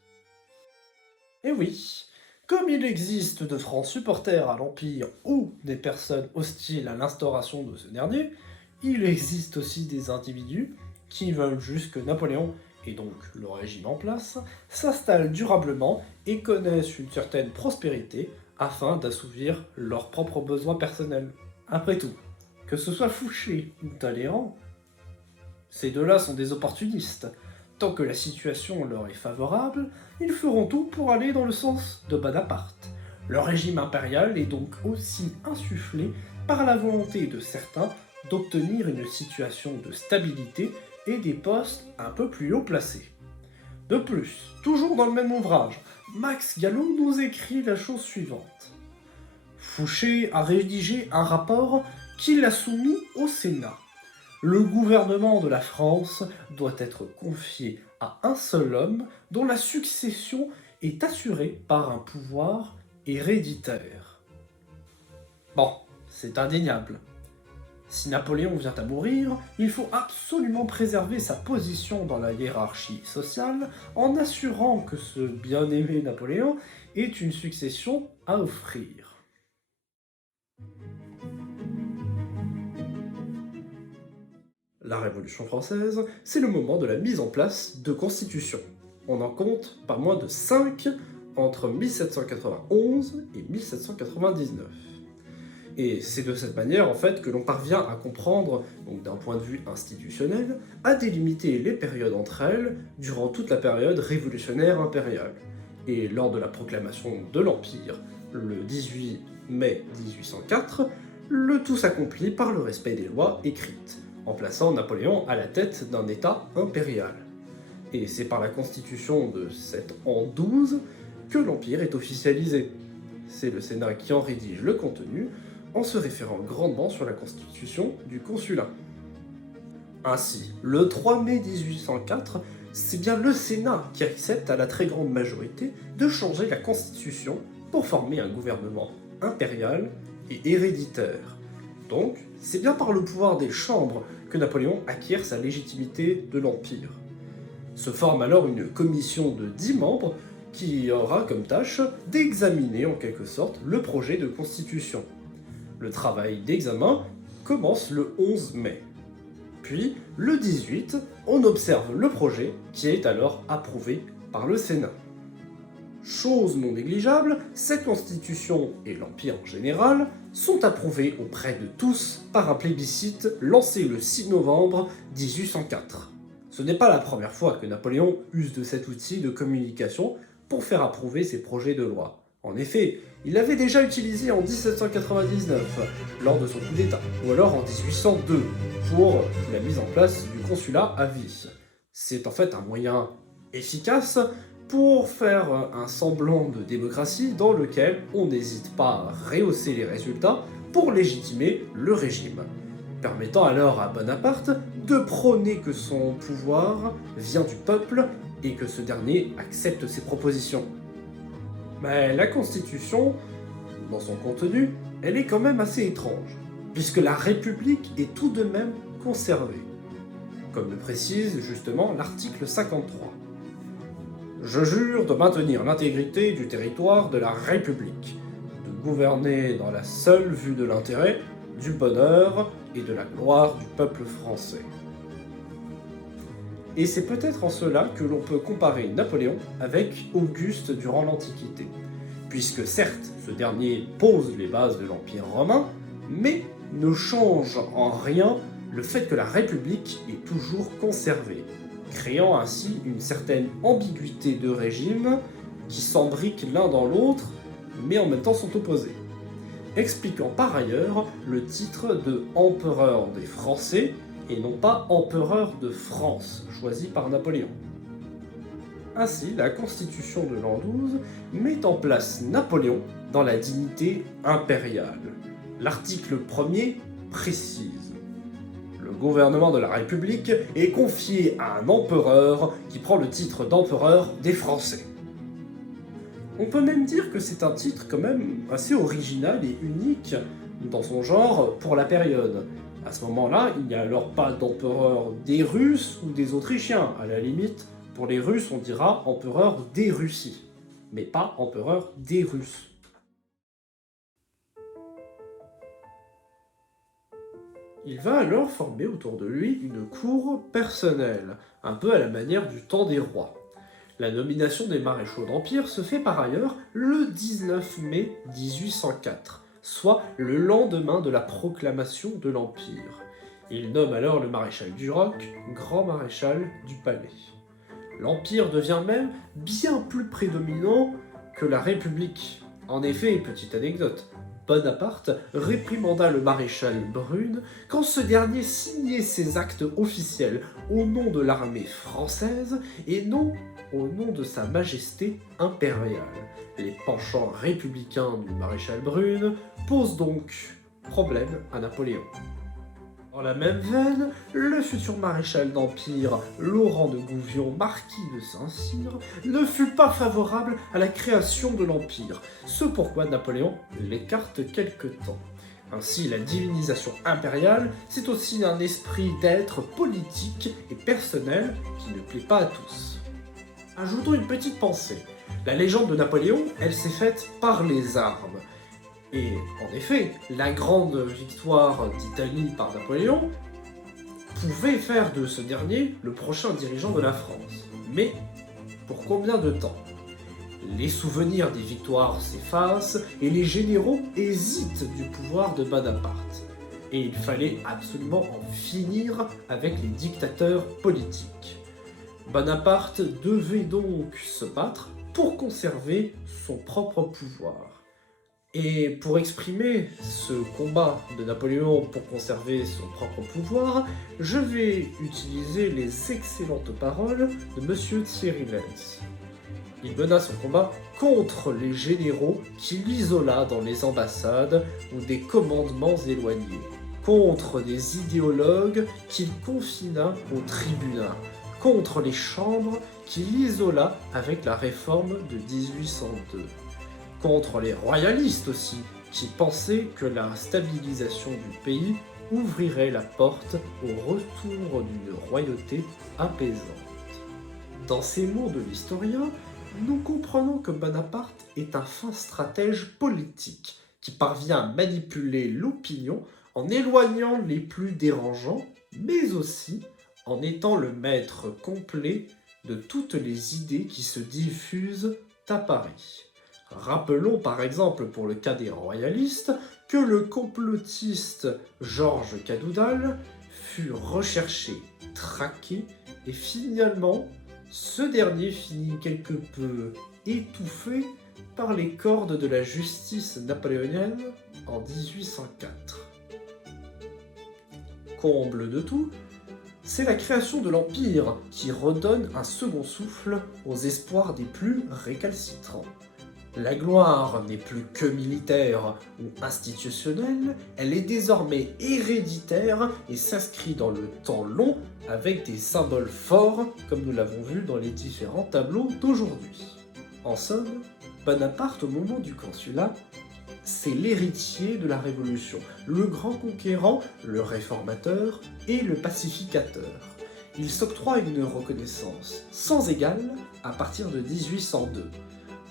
Et oui, comme il existe de francs supporters à l'Empire ou des personnes hostiles à l'instauration de ce dernier, il existe aussi des individus qui veulent juste que Napoléon, et donc le régime en place, s'installe durablement et connaissent une certaine prospérité afin d'assouvir leurs propres besoins personnels. Après tout, que ce soit Fouché ou Talleyrand, ces deux-là sont des opportunistes. Tant que la situation leur est favorable, ils feront tout pour aller dans le sens de Bonaparte. Le régime impérial est donc aussi insufflé par la volonté de certains d'obtenir une situation de stabilité et des postes un peu plus haut placés. De plus, toujours dans le même ouvrage, Max Gallo nous écrit la chose suivante. Fouché a rédigé un rapport qu'il a soumis au Sénat. Le gouvernement de la France doit être confié à un seul homme dont la succession est assurée par un pouvoir héréditaire. Bon, c'est indéniable. Si Napoléon vient à mourir, il faut absolument préserver sa position dans la hiérarchie sociale en assurant que ce bien-aimé Napoléon ait une succession à offrir. La Révolution française, c'est le moment de la mise en place de constitutions. On en compte pas moins de 5 entre 1791 et 1799. Et c'est de cette manière, en fait, que l'on parvient à comprendre, donc d'un point de vue institutionnel, à délimiter les périodes entre elles durant toute la période révolutionnaire impériale. Et lors de la proclamation de l'Empire, le 18 mai 1804, le tout s'accomplit par le respect des lois écrites, en plaçant Napoléon à la tête d'un État impérial. Et c'est par la constitution de cet an 12 que l'Empire est officialisé. C'est le Sénat qui en rédige le contenu, en se référant grandement sur la constitution du consulat. Ainsi, le 3 mai 1804, c'est bien le Sénat qui accepte à la très grande majorité de changer la constitution pour former un gouvernement impérial et héréditaire. Donc, c'est bien par le pouvoir des chambres que Napoléon acquiert sa légitimité de l'Empire. Se forme alors une commission de 10 membres qui aura comme tâche d'examiner en quelque sorte le projet de constitution. Le travail d'examen commence le 11 mai. Puis, le 18, on observe le projet qui est alors approuvé par le Sénat. Chose non négligeable, cette constitution et l'Empire en général sont approuvés auprès de tous par un plébiscite lancé le 6 novembre 1804. Ce n'est pas la première fois que Napoléon use de cet outil de communication pour faire approuver ses projets de loi. En effet, il l'avait déjà utilisé en 1799, lors de son coup d'État, ou alors en 1802, pour la mise en place du consulat à vie. C'est en fait un moyen efficace pour faire un semblant de démocratie dans lequel on n'hésite pas à rehausser les résultats pour légitimer le régime, permettant alors à Bonaparte de prôner que son pouvoir vient du peuple et que ce dernier accepte ses propositions. Mais la Constitution, dans son contenu, elle est quand même assez étrange, puisque la République est tout de même conservée, comme le précise justement l'article 53. Je jure de maintenir l'intégrité du territoire de la République, de gouverner dans la seule vue de l'intérêt, du bonheur et de la gloire du peuple français. Et c'est peut-être en cela que l'on peut comparer Napoléon avec Auguste durant l'Antiquité, puisque certes, ce dernier pose les bases de l'Empire romain, mais ne change en rien le fait que la République est toujours conservée, créant ainsi une certaine ambiguïté de régime qui s'embriquent l'un dans l'autre, mais en même temps sont opposés. Expliquant par ailleurs le titre de empereur des Français et non pas empereur de France, choisi par Napoléon. Ainsi, la constitution de l'an 12 met en place Napoléon dans la dignité impériale. L'article 1er précise: le gouvernement de la République est confié à un empereur qui prend le titre d'empereur des Français. On peut même dire que c'est un titre quand même assez original et unique dans son genre pour la période. À ce moment-là, il n'y a alors pas d'empereur des Russes ou des Autrichiens. À la limite, pour les Russes, on dira empereur des Russies, mais pas empereur des Russes. Il va alors former autour de lui une cour personnelle, un peu à la manière du temps des rois. La nomination des maréchaux d'Empire se fait par ailleurs le 19 mai 1804, soit le lendemain de la proclamation de l'Empire. Il nomme alors le maréchal Duroc grand maréchal du palais. L'Empire devient même bien plus prédominant que la République. En effet, petite anecdote, Bonaparte réprimanda le maréchal Brune quand ce dernier signait ses actes officiels au nom de l'armée française et non au nom de sa majesté impériale. Les penchants républicains du maréchal Brune posent donc problème à Napoléon. Dans la même veine, le futur maréchal d'Empire, Laurent de Gouvion, marquis de Saint-Cyr, ne fut pas favorable à la création de l'Empire, ce pourquoi Napoléon l'écarte quelque temps. Ainsi, la divinisation impériale, c'est aussi un esprit d'être politique et personnel qui ne plaît pas à tous. Ajoutons une petite pensée. La légende de Napoléon, elle s'est faite par les armes. Et en effet, la grande victoire d'Italie par Napoléon pouvait faire de ce dernier le prochain dirigeant de la France. Mais pour combien de temps? Les souvenirs des victoires s'effacent et les généraux hésitent du pouvoir de Bonaparte. Et il fallait absolument en finir avec les dictateurs politiques. Bonaparte devait donc se battre pour conserver son propre pouvoir. Et pour exprimer ce combat de Napoléon pour conserver son propre pouvoir, je vais utiliser les excellentes paroles de Monsieur Thierry Lenz. Il mena son combat contre les généraux qu'il isola dans les ambassades ou des commandements éloignés, contre des idéologues qu'il confina au tribunat, contre les chambres qu'il isola avec la réforme de 1802, contre les royalistes aussi, qui pensaient que la stabilisation du pays ouvrirait la porte au retour d'une royauté apaisante. Dans ces mots de l'historien, nous comprenons que Bonaparte est un fin stratège politique qui parvient à manipuler l'opinion en éloignant les plus dérangeants, mais aussi en étant le maître complet de toutes les idées qui se diffusent à Paris. Rappelons par exemple pour le cas des royalistes que le complotiste Georges Cadoudal fut recherché, traqué et finalement ce dernier finit quelque peu étouffé par les cordes de la justice napoléonienne en 1804. Comble de tout, c'est la création de l'Empire qui redonne un second souffle aux espoirs des plus récalcitrants. La gloire n'est plus que militaire ou institutionnelle, elle est désormais héréditaire et s'inscrit dans le temps long avec des symboles forts comme nous l'avons vu dans les différents tableaux d'aujourd'hui. En somme, Bonaparte au moment du consulat, c'est l'héritier de la Révolution, le grand conquérant, le réformateur et le pacificateur. Il s'octroie une reconnaissance sans égale à partir de 1802,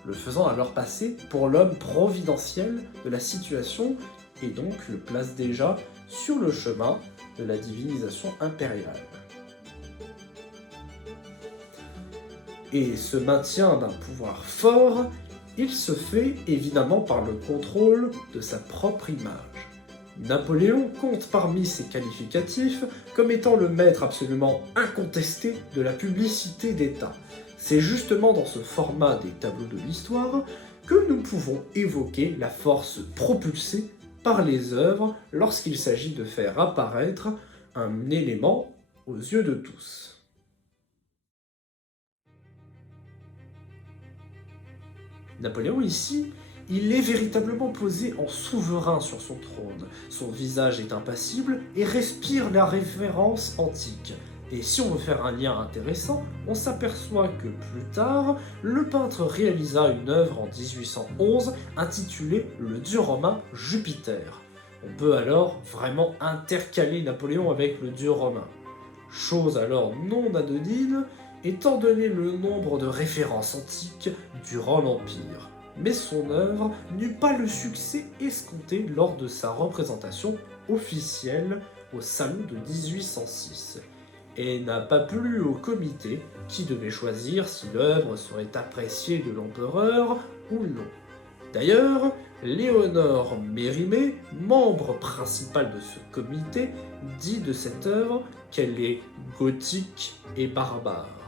le faisant alors passer pour l'homme providentiel de la situation et donc le place déjà sur le chemin de la divinisation impériale. Et ce maintien d'un pouvoir fort, il se fait évidemment par le contrôle de sa propre image. Napoléon compte parmi ses qualificatifs comme étant le maître absolument incontesté de la publicité d'État. C'est justement dans ce format des tableaux de l'histoire que nous pouvons évoquer la force propulsée par les œuvres lorsqu'il s'agit de faire apparaître un élément aux yeux de tous. Napoléon ici, il est véritablement posé en souverain sur son trône. Son visage est impassible et respire la révérence antique. Et si on veut faire un lien intéressant, on s'aperçoit que plus tard, le peintre réalisa une œuvre en 1811 intitulée Le dieu romain Jupiter. On peut alors vraiment intercaler Napoléon avec le dieu romain. Chose alors non anodine, étant donné le nombre de références antiques durant l'Empire. Mais son œuvre n'eut pas le succès escompté lors de sa représentation officielle au Salon de 1806, et n'a pas plu au comité qui devait choisir si l'œuvre serait appréciée de l'empereur ou non. D'ailleurs, Léonore Mérimée, membre principal de ce comité, dit de cette œuvre qu'elle est gothique et barbare.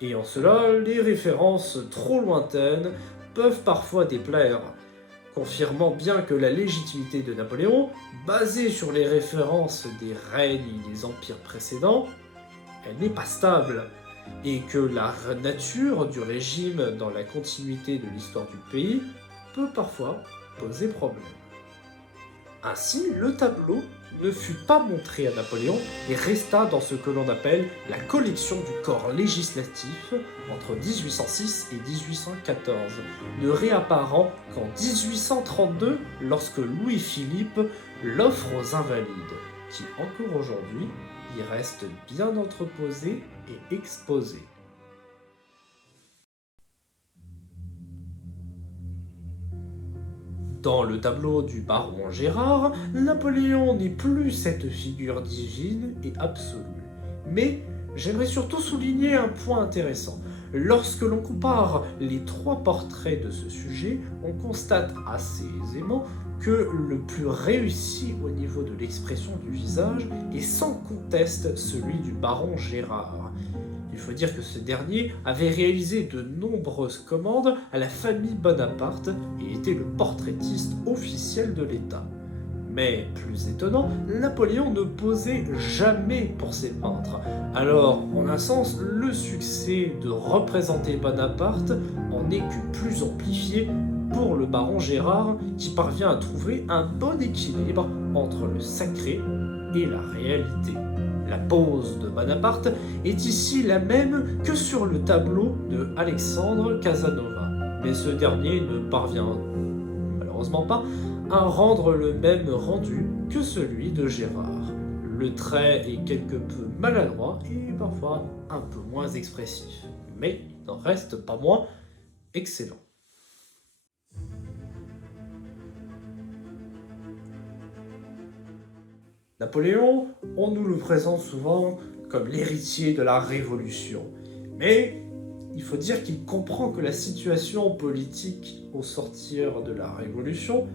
Et en cela, les références trop lointaines peuvent parfois déplaire, confirmant bien que la légitimité de Napoléon, basée sur les références des règnes et des empires précédents, elle n'est pas stable, et que la nature du régime dans la continuité de l'histoire du pays peut parfois poser problème. Ainsi, le tableau ne fut pas montré à Napoléon et resta dans ce que l'on appelle la collection du corps législatif entre 1806 et 1814, ne réapparant qu'en 1832 lorsque Louis-Philippe l'offre aux Invalides, qui encore aujourd'hui y restent bien entreposés et exposés. Dans le tableau du baron Gérard, Napoléon n'est plus cette figure divine et absolue. Mais j'aimerais surtout souligner un point intéressant. Lorsque l'on compare les trois portraits de ce sujet, on constate assez aisément que le plus réussi au niveau de l'expression du visage est sans conteste celui du baron Gérard. Il faut dire que ce dernier avait réalisé de nombreuses commandes à la famille Bonaparte et était le portraitiste officiel de l'État. Mais, plus étonnant, Napoléon ne posait jamais pour ses peintres. Alors, en un sens, le succès de représenter Bonaparte en est que plus amplifié pour le baron Gérard, qui parvient à trouver un bon équilibre entre le sacré et la réalité. La pose de Bonaparte est ici la même que sur le tableau de Alexandre Casanova, mais ce dernier ne parvient malheureusement pas à rendre le même rendu que celui de Gérard. Le trait est quelque peu maladroit et parfois un peu moins expressif, mais il n'en reste pas moins excellent. Napoléon, on nous le présente souvent comme l'héritier de la Révolution. Mais il faut dire qu'il comprend que la situation politique au sortir de la Révolution,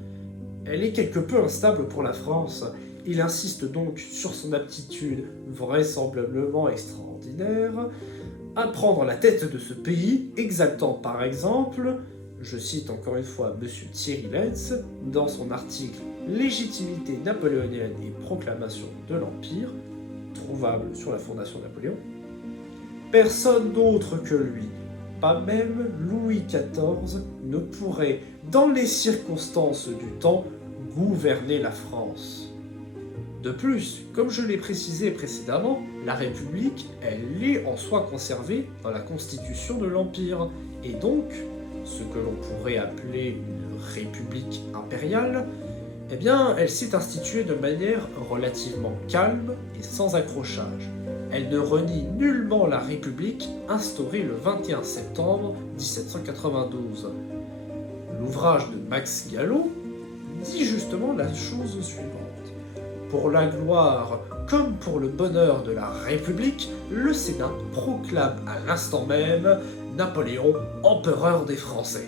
elle est quelque peu instable pour la France. Il insiste donc sur son aptitude vraisemblablement extraordinaire à prendre la tête de ce pays, exaltant par exemple, je cite encore une fois M. Thierry Lens, dans son article Légitimité napoléonienne et proclamation de l'Empire, trouvable sur la fondation de Napoléon, personne d'autre que lui, pas même Louis XIV, ne pourrait, dans les circonstances du temps, gouverner la France. De plus, comme je l'ai précisé précédemment, la République, elle est en soi conservée dans la constitution de l'Empire, et donc, ce que l'on pourrait appeler une république impériale, eh bien, elle s'est instituée de manière relativement calme et sans accrochage. Elle ne renie nullement la République instaurée le 21 septembre 1792. L'ouvrage de Max Gallo dit justement la chose suivante. Pour la gloire comme pour le bonheur de la République, le Sénat proclame à l'instant même Napoléon empereur des Français.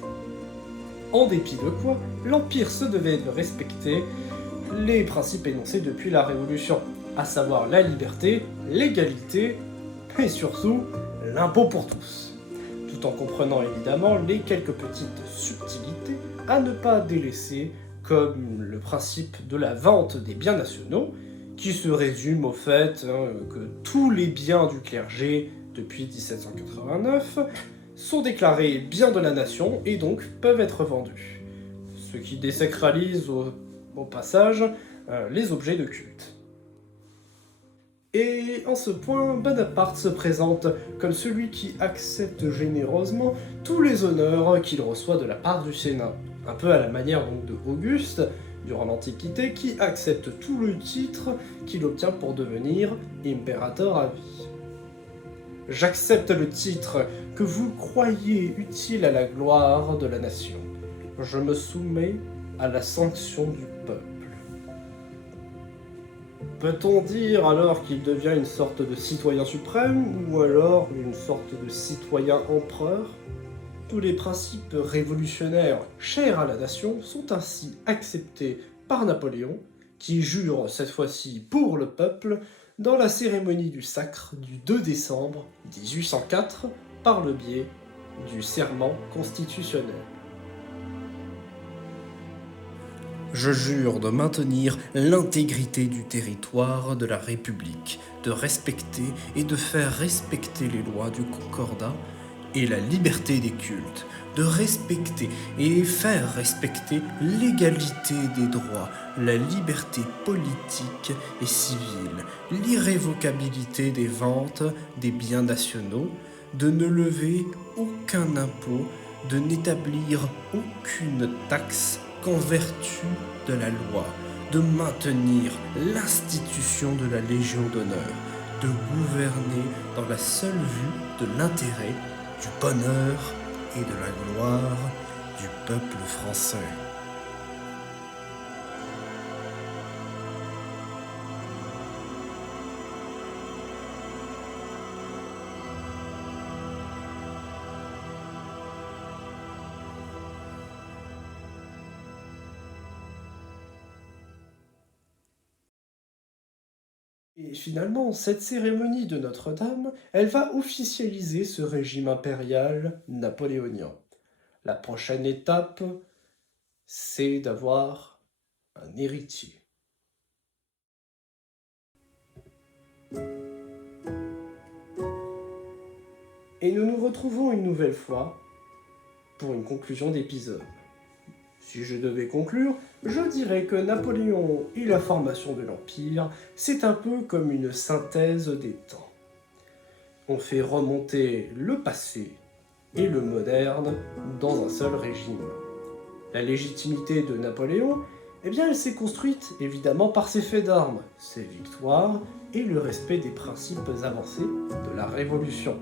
En dépit de quoi, l'Empire se devait de respecter les principes énoncés depuis la Révolution, à savoir la liberté, l'égalité et surtout l'impôt pour tous, tout en comprenant évidemment les quelques petites subtilités à ne pas délaisser, comme le principe de la vente des biens nationaux, qui se résume au fait que tous les biens du clergé depuis 1789 sont déclarés biens de la nation et donc peuvent être vendus, ce qui désacralise au passage les objets de culte. Et en ce point, Bonaparte se présente comme celui qui accepte généreusement tous les honneurs qu'il reçoit de la part du Sénat, un peu à la manière donc de Auguste, durant l'Antiquité, qui accepte tout le titre qu'il obtient pour devenir impérateur à vie. J'accepte le titre que vous croyez utile à la gloire de la nation. Je me soumets à la sanction du peuple. Peut-on dire alors qu'il devient une sorte de citoyen suprême, ou alors une sorte de citoyen empereur ? Tous les principes révolutionnaires chers à la nation sont ainsi acceptés par Napoléon, qui jure cette fois-ci pour le peuple dans la cérémonie du sacre du 2 décembre 1804 par le biais du serment constitutionnel. Je jure de maintenir l'intégrité du territoire de la République, de respecter et de faire respecter les lois du Concordat et la liberté des cultes, de respecter et faire respecter l'égalité des droits, la liberté politique et civile, l'irrévocabilité des ventes des biens nationaux, de ne lever aucun impôt, de n'établir aucune taxe qu'en vertu de la loi, de maintenir l'institution de la Légion d'honneur, de gouverner dans la seule vue de l'intérêt, du bonheur et de la gloire du peuple français. Et finalement, cette cérémonie de Notre-Dame, elle va officialiser ce régime impérial napoléonien. La prochaine étape, c'est d'avoir un héritier. Et nous nous retrouvons une nouvelle fois pour une conclusion d'épisode. Si je devais conclure, je dirais que Napoléon et la formation de l'Empire, c'est un peu comme une synthèse des temps. On fait remonter le passé et le moderne dans un seul régime. La légitimité de Napoléon, eh bien, elle s'est construite évidemment par ses faits d'armes, ses victoires et le respect des principes avancés de la Révolution,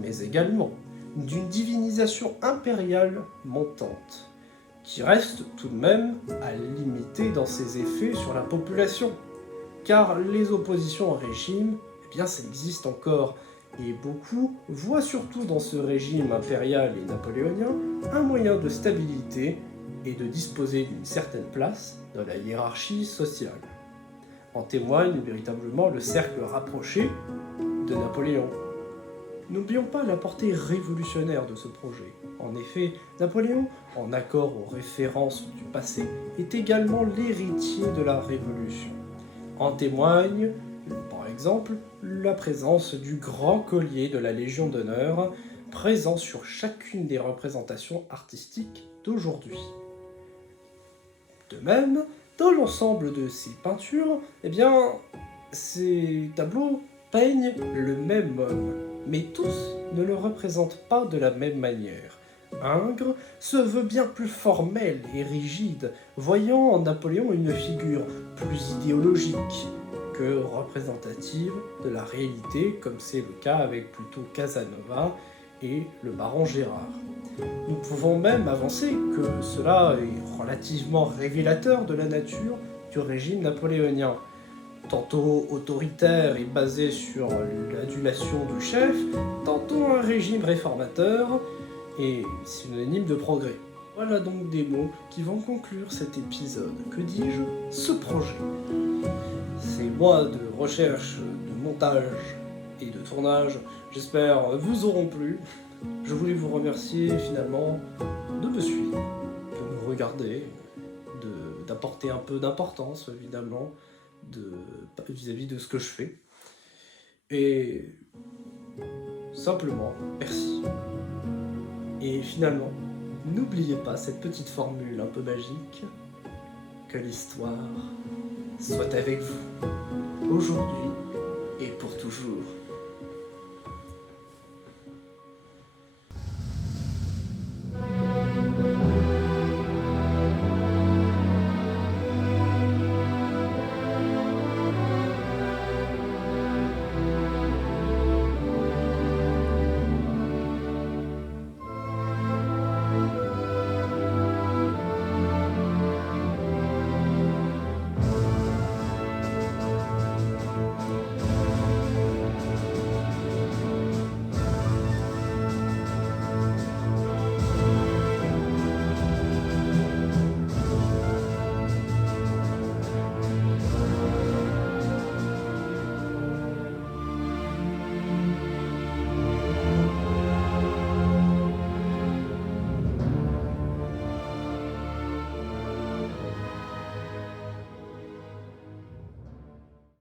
mais également d'une divinisation impériale montante, qui reste tout de même à limiter dans ses effets sur la population, car les oppositions au régime, eh bien, ça existe encore, et beaucoup voient surtout dans ce régime impérial et napoléonien un moyen de stabilité et de disposer d'une certaine place dans la hiérarchie sociale. En témoigne véritablement le cercle rapproché de Napoléon. N'oublions pas la portée révolutionnaire de ce projet. En effet, Napoléon, en accord aux références du passé, est également l'héritier de la Révolution. En témoigne, par exemple la présence du grand collier de la Légion d'honneur, présent sur chacune des représentations artistiques d'aujourd'hui. De même, dans l'ensemble de ces peintures, eh bien, ces tableaux peignent le même homme, mais tous ne le représentent pas de la même manière. Ingres se veut bien plus formel et rigide, voyant en Napoléon une figure plus idéologique que représentative de la réalité, comme c'est le cas avec plutôt Casanova et le baron Gérard. Nous pouvons même avancer que cela est relativement révélateur de la nature du régime napoléonien. Tantôt autoritaire et basé sur l'adulation du chef, tantôt un régime réformateur et synonyme de progrès. Voilà donc des mots qui vont conclure cet épisode, que dis-je, ce projet. Ces mois de recherche, de montage et de tournage, j'espère, vous auront plu. Je voulais vous remercier finalement de me suivre, de me regarder, d'apporter un peu d'importance évidemment vis-à-vis de ce que je fais. Et simplement, merci. Et finalement, n'oubliez pas cette petite formule un peu magique, que l'histoire soit avec vous, aujourd'hui